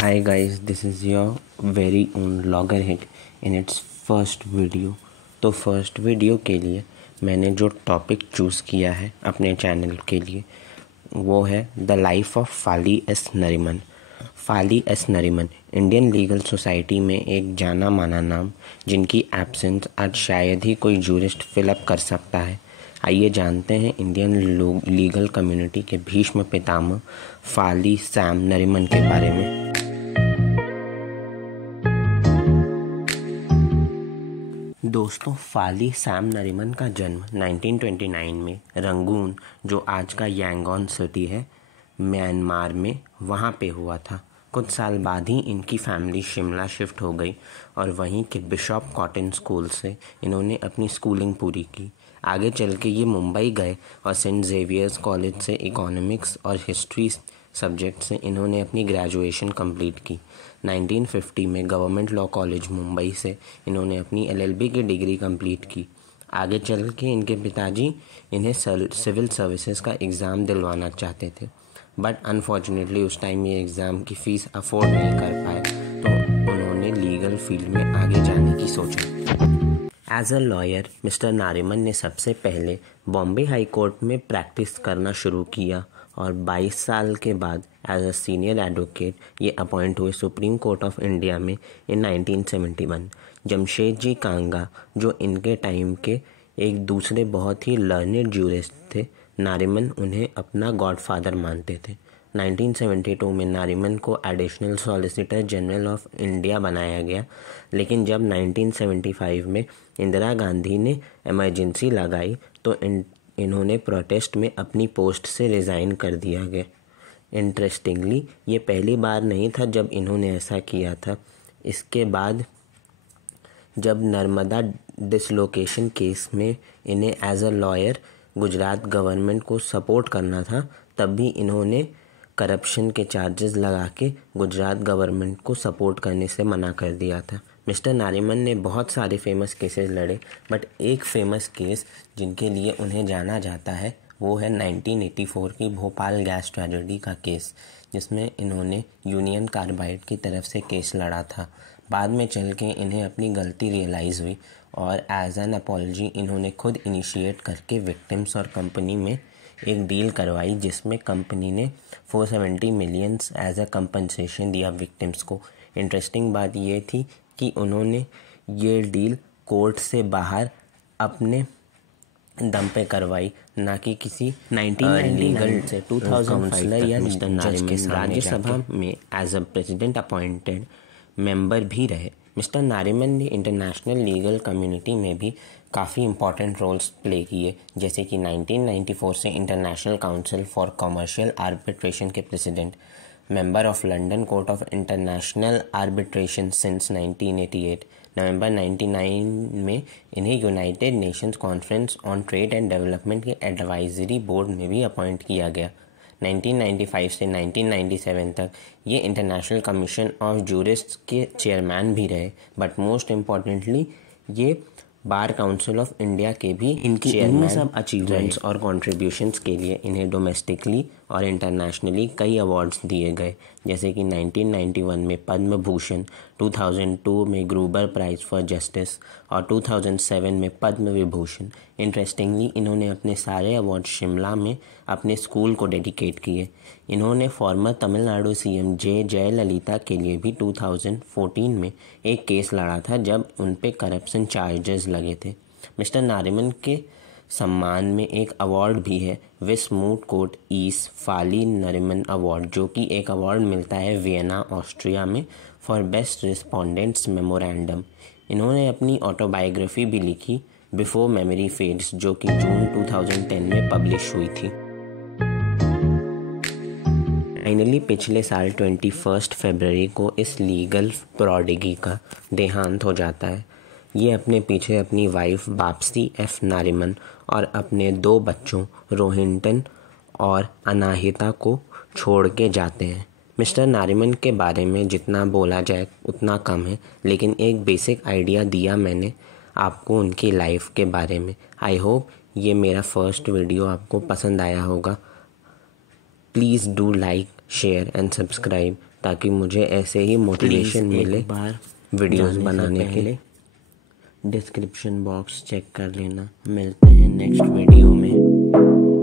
Hi guys, this is your very own Loggerhead in its first video। तो first video के लिए मैंने जो टॉपिक चूज़ किया है अपने चैनल के लिए वो है the life of Fali S Nariman. Fali S Nariman Indian legal society में एक जाना माना नाम जिनकी एब्सेंस आज शायद ही कोई जूरिस्ट फिलअप कर सकता है। आइए जानते हैं इंडियन लीगल कम्युनिटी के भीष्म पितामह फाली सैम नरीमन के बारे में। दोस्तों, फाली सैम नरीमन का जन्म 1929 में रंगून, जो आज का यांगोन सिटी है, म्यांमार में वहाँ पे हुआ था। कुछ साल बाद ही इनकी फैमिली शिमला शिफ्ट हो गई और वहीं के बिशॉप कॉटन स्कूल से इन्होंने अपनी स्कूलिंग पूरी की। आगे चल के ये मुंबई गए और सेंट जेवियर्स कॉलेज से इकोनॉमिक्स और हिस्ट्री सब्जेक्ट से इन्होंने अपनी ग्रेजुएशन कंप्लीट की। 1950 में गवर्नमेंट लॉ कॉलेज मुंबई से इन्होंने अपनी LLB की डिग्री कंप्लीट की। आगे चल के इनके पिताजी इन्हें सिविल सर्विसेज का एग्ज़ाम दिलवाना चाहते थे, बट अनफॉर्चुनेटली उस टाइम ये एग्ज़ाम की फ़ीस अफोर्ड नहीं कर पाए, तो उन्होंने लीगल फील्ड में आगे जाने की सोचा। As a lawyer mister Nariman ने सबसे पहले बॉम्बे हाई कोर्ट में प्रैक्टिस करना शुरू किया और 22 साल के बाद एज अ सीनियर एडवोकेट ये अपॉइंट हुए सुप्रीम कोर्ट ऑफ इंडिया में इन 1971। जमशेदजी कांगा, जो इनके टाइम के एक दूसरे बहुत ही लर्नेड जूरिस्ट थे, नारिमन उन्हें अपना गॉडफादर मानते थे। 1972 में नारिमन को additional solicitor general of India बनाया गया, लेकिन जब 1975 में इंदिरा गांधी ने इमरजेंसी लगाई तो इन्होंने प्रोटेस्ट में अपनी पोस्ट से रिज़ाइन कर दिया गया। इंटरेस्टिंगली ये पहली बार नहीं था जब इन्होंने ऐसा किया था। इसके बाद जब नर्मदा डिसलोकेशन केस में इन्हें as a lawyer Gujarat government को सपोर्ट करना था, तब भी इन्होंने करप्शन के चार्जेस लगा के गुजरात गवर्नमेंट को सपोर्ट करने से मना कर दिया था। मिस्टर नारिमन ने बहुत सारे फेमस केसेस लड़े, बट एक फेमस केस जिनके लिए उन्हें जाना जाता है वो है 1984 की भोपाल गैस ट्रेजेडी का केस, जिसमें इन्होंने यूनियन कार्बाइड की तरफ से केस लड़ा था। बाद में चल के इन्हें अपनी गलती रियलाइज़ हुई और एज एन अपॉलजी इन्होंने खुद इनिशिएट करके विक्टिम्स और कंपनी में एक डील करवाई, जिसमें कंपनी ने 470 मिलियंस एज अ कंपनसेशन दिया विक्टिम्स को। इंटरेस्टिंग बात ये थी कि उन्होंने ये डील कोर्ट से बाहर अपने दम पे करवाई, ना कि किसी 1999 से 2005 या मिस्टर नारिमन राज्यसभा में as a president appointed member भी रहे। मिस्टर नारिमन ने इंटरनेशनल लीगल कम्युनिटी में भी काफ़ी इंपॉर्टेंट रोल्स प्ले किए, जैसे कि 1994 से International Council for Commercial Arbitration के प्रेसिडेंट, member of London Court of International Arbitration since 1988। November 1999 में इन्हें United Nations Conference on Trade and Development के एडवाइजरी बोर्ड में भी अपॉइंट किया गया। 1995 से 1997 तक ये इंटरनेशनल कमीशन ऑफ जूरिस्ट्स के चेयरमैन भी रहे, बट मोस्ट इम्पॉर्टेंटली ये बार काउंसिल ऑफ इंडिया के भी इनकी इन सब अचीवमेंट्स और कॉन्ट्रीब्यूशंस के लिए इन्हें डोमेस्टिकली और इंटरनेशनली कई अवार्ड्स दिए गए, जैसे कि 1991 में पद्म भूषण, 2002 में ग्रूबर प्राइज़ फॉर जस्टिस और 2007 में पद्म विभूषण। इंटरेस्टिंगली इन्होंने अपने सारे अवार्ड शिमला में अपने स्कूल को डेडिकेट किए। इन्होंने फॉर्मर तमिलनाडु CM जयललिता के लिए भी 2014 में एक केस लड़ा था, जब उन पे करप्शन चार्जेस लगे थे। मिस्टर नारिमन के सम्मान में एक अवार्ड भी है, Vis Moot court east Fali Nariman award, जो कि एक अवार्ड मिलता है वियना ऑस्ट्रिया में फॉर बेस्ट रिस्पोंडेंट्स मेमोरेंडम। इन्होंने अपनी ऑटोबायोग्राफी भी लिखी, बिफोर मेमोरी फेड्स, जो कि जून 2010 में पब्लिश हुई थी। फाइनली पिछले साल 21 फरवरी को इस लीगल प्रोडिगी का देहांत हो जाता है। ये अपने पीछे अपनी वाइफ वापसी F नारिमन और अपने 2 बच्चों रोहिंटन और अनाहिता को छोड़ के जाते हैं। मिस्टर नारिमन के बारे में जितना बोला जाए उतना कम है, लेकिन एक बेसिक आइडिया दिया मैंने आपको उनकी लाइफ के बारे में। आई होप ये मेरा फर्स्ट वीडियो आपको पसंद आया होगा। Please do like, share and subscribe ताकि मुझे ऐसे ही मोटिवेशन मिले बार वीडियोस बनाने के लिए। डिस्क्रिप्शन बॉक्स चेक कर लेना। मिलते हैं नेक्स्ट वीडियो में।